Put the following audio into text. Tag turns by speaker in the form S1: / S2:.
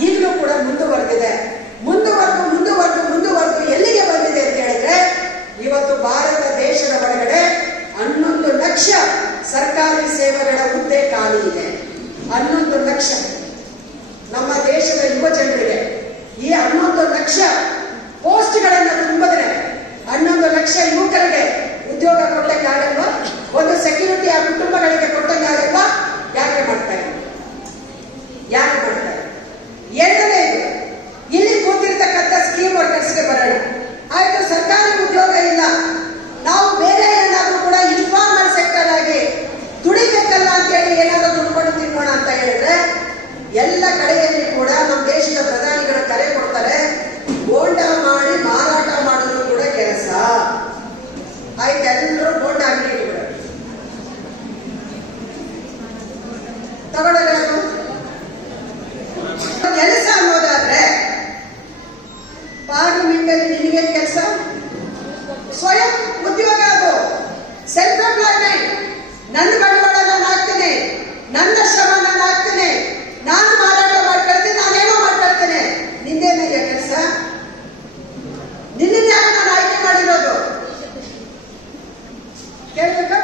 S1: ಈಗಲೂ ಕೂಡ ಮುಂದುವರೆದಿದೆ. ಮುಂದುವರೆದು ಮುಂದುವರೆದು ಮುಂದುವರೆದು ಎಲ್ಲಿಗೆ ಬಂದಿದೆ ಅಂತ ಹೇಳಿದ್ರೆ, ಇವತ್ತು ಭಾರತ ದೇಶದ ಒಳಗಡೆ ಹನ್ನೊಂದು ಲಕ್ಷ ಸರ್ಕಾರಿ ಸೇವೆಗಳ ಹುದ್ದೆ ಖಾಲಿ ಇದೆ. ಹನ್ನೊಂದು ಲಕ್ಷ. ನಮ್ಮ ದೇಶದ ಯುವ ಜನರಿಗೆ ಈ ಹನ್ನೊಂದು ಲಕ್ಷ ಪೋಸ್ಟ್ಗಳನ್ನು ತುಂಬಿದ್ರೆ, ಹನ್ನೊಂದು ಲಕ್ಷ ಯುವಕರಿಗೆ ಉದ್ಯೋಗ ಕೊಡ್ಲಿಕ್ಕಾಗಲ್ವಾ ತಗೊಳ್ಳೋದು ಕೆಲಸ ಅನ್ನೋದಾದ್ರೆ, ಪಾರ್ಲಿಮೆಂಟಲ್ಲಿ ನಿನಗೆ ಕೆಲಸ? ಸ್ವಯಂ ಉದ್ಯೋಗ ಅದು ಸೆಲ್ಫ್ ಎಂಪ್ಲಾಯ್ಮೆಂಟ್ ನನ್ನ ಬಂಡವಾಳ ನಾನು ಹಾಕ್ತೀನಿ. ನನ್ನ ಶ್ರಮ ನಾನು ಹಾಕ್ತೀನಿ. ನಾನು ಮಾರಾಟ ಮಾಡ್ಕೊಳ್ತೀನಿ, ನಾನೇನೋ ಮಾಡ್ಕೊಳ್ತೇನೆ. ನಿಂದೇನಯ್ಯ ಕೆಲಸ? ನಿನ್ನ ಯಾಕೆ ನಾನು ಆಯ್ಕೆ ಮಾಡಿರೋದು? ಕೇಳಬೇಕಾ?